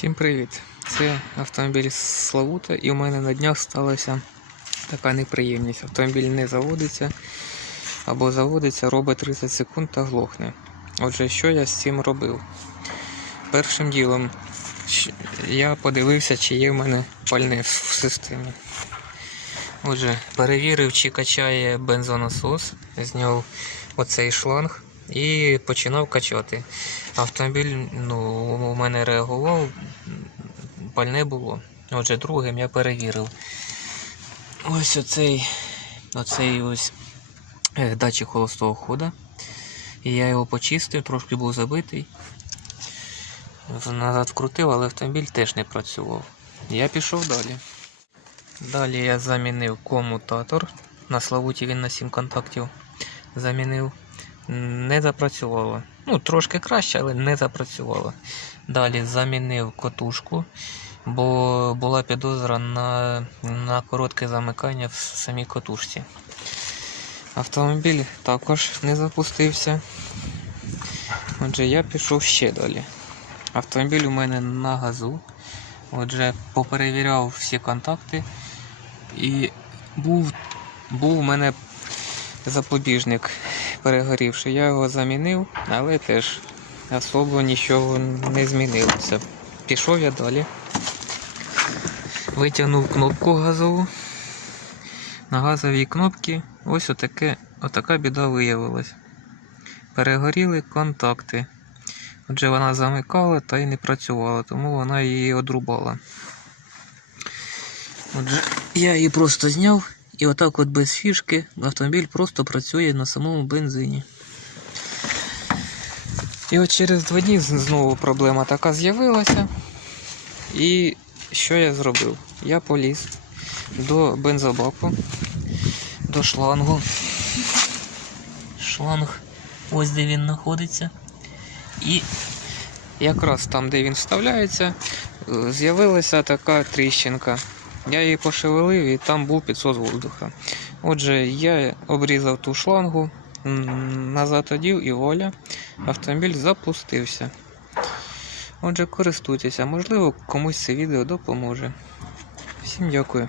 Всім привіт! Це автомобіль з Славута і у мене на днях сталася така неприємність. Автомобіль не заводиться або заводиться, робить 30 секунд та глохне. Отже, що я з цим робив? Першим ділом я подивився, чи є в мене пальне в системі. Отже, перевірив, чи качає бензонасос, зняв оцей шланг і починав качати. Автомобіль ну, у мене реагував, пальне було. Отже, другим я перевірив. Ось оцей, оцей ось датчик холостого хода. І я його почистив, трошки був забитий. Назад вкрутив, але автомобіль теж не працював. Я пішов далі. Далі я замінив комутатор. На Славуті він на 7 контактів замінив. Не запрацювало. Ну, трошки краще, але не запрацювало. Далі замінив котушку, бо була підозра на, на коротке замикання в самій котушці. Автомобіль також не запустився. Отже, я пішов ще далі. Автомобіль у мене на газу. Отже, поперевіряв всі контакти. І був, був у мене запобіжник перегорівши. Я його замінив, але теж особо нічого не змінилося. Пішов я далі. Витягнув кнопку газову. На газовій кнопці ось отаке, отака біда виявилась. Перегоріли контакти. Отже, вона замикала та й не працювала, тому вона її одрубала. Отже, я її просто зняв і отак от без фішки автомобіль просто працює на самому бензині. І от через два дні знову проблема така з'явилася. І що я зробив? Я поліз до бензобаку, до шлангу. Шланг, ось де він знаходиться. І якраз там, де він вставляється, е, з'явилася така тріщинка. Я її пошевелив і там був підсос воздуха. Отже, я обрізав ту шлангу, назад одів і воля, автомобіль запустився. Отже, користуйтеся, можливо, комусь це відео допоможе. Всім дякую.